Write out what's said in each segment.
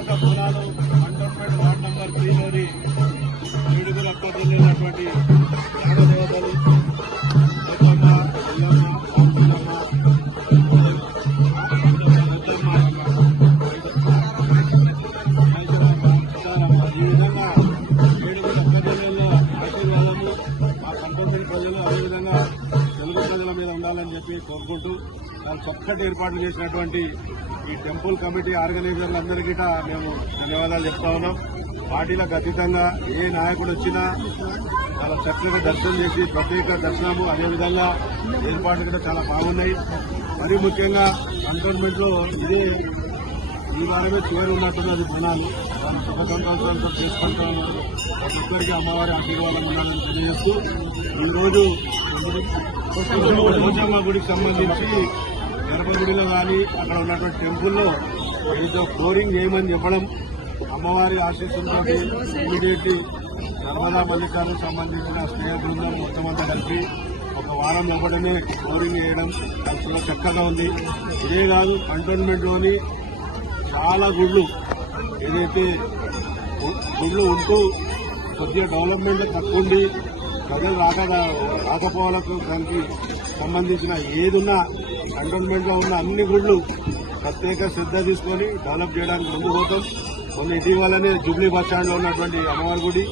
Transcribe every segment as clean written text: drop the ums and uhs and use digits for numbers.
విశాఖ పురాణం cantonment ward number 3లోని ఏడుగురు అక్కడిల్లినటువంటి గ్రామదేవతలు పెద్దమ్మ, ఎల్లమ్మ, ఈ విధంగా ఏడుగురు అక్కడిల్లలో ఆశీర్వాదము మా కంపల్సరీ ప్రజలు అదేవిధంగా తెలుగు ప్రజల మీద ఉండాలని చెప్పి కోరుకుంటూ చాలా చక్కటి ఏర్పాట్లు చేసినటువంటి ఈ టెంపుల్ కమిటీ ఆర్గనైజర్లందరికీ మేము ధన్యవాదాలు చెప్తా ఉన్నాం. పార్టీలకు అతీతంగా ఏ నాయకుడు వచ్చినా చాలా చక్కగా దర్శనం చేసి ప్రత్యేక దర్శనము అదేవిధంగా ఏర్పాట్లు కూడా చాలా బాగున్నాయి. మరీ ముఖ్యంగా కంటోన్మెంట్ లో ఈ వారమే చివరి ఉన్నట్టున్నది జనాలు శుభ సంతోషాలతో చేసుకుంటూ ఉన్నారు. ఒక్కరికి అమ్మవారి ఆశీర్వాదం ఉండాలని తెలియజేస్తూ ఈరోజు పోచమ్మ గుడికి సంబంధించి గర్భగుడిలో కానీ అక్కడ ఉన్నటువంటి టెంపుల్లో ఏదో ఫ్లోరింగ్ చేయమని చెప్పడం, అమ్మవారి ఆశీస్సులతో ఇమీడియట్ నర్మదా మల్లికార్జునకు సంబంధించిన స్నేహ బృందం మొత్తం అంతా కలిపి ఒక వారం లోపలనే ఫ్లోరింగ్ చేయడం చాలా చక్కగా ఉంది. ఇదే కాదు కంటోన్మెంట్లోని చాలా గుళ్ళు ఏదైతే గుళ్ళు ఉంటూ కొద్దిగా డెవలప్మెంట్ తక్కువ ఉండి ప్రజలు రాకపోవలకు దానికి సంబంధించిన ఏదున్నా కంటోన్మెంట్ లో ఉన్న అన్ని గుళ్ళు ప్రత్యేక శ్రద్ధ తీసుకొని డెవలప్ చేయడానికి ముందు పోతాం. కొన్ని ఇటీవలనే జూబ్లీ బస్ స్టాండ్ లో ఉన్నటువంటి అమ్మవారి గుడి,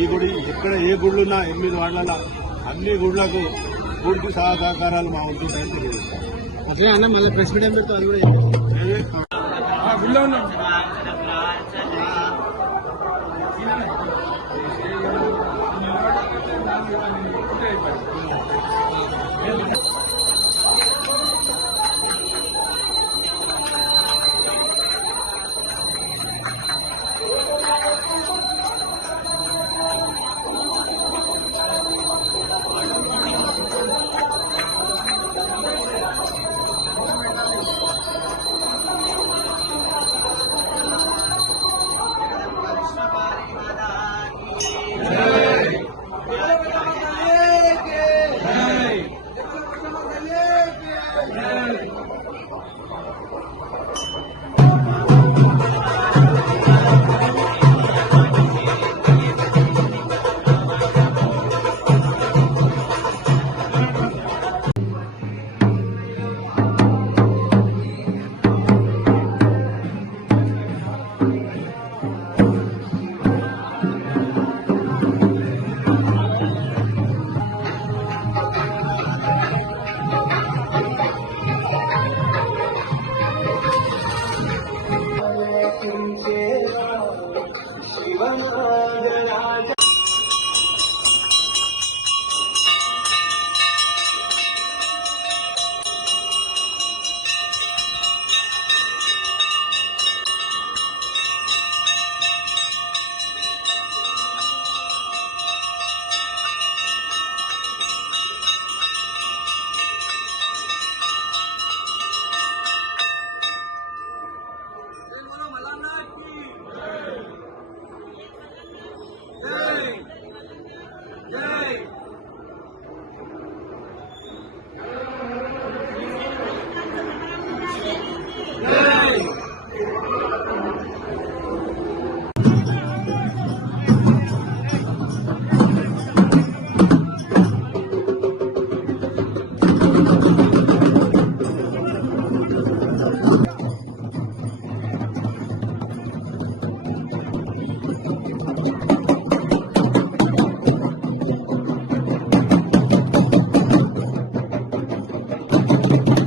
ఈ గుడి, ఎక్కడ ఏ గుళ్ళున్నా 8 వార్డుల అన్ని గుళ్లకు పూర్తి సహకారాలు మా ఉంటుంటాయని తెలియజేస్తాం. Thank you.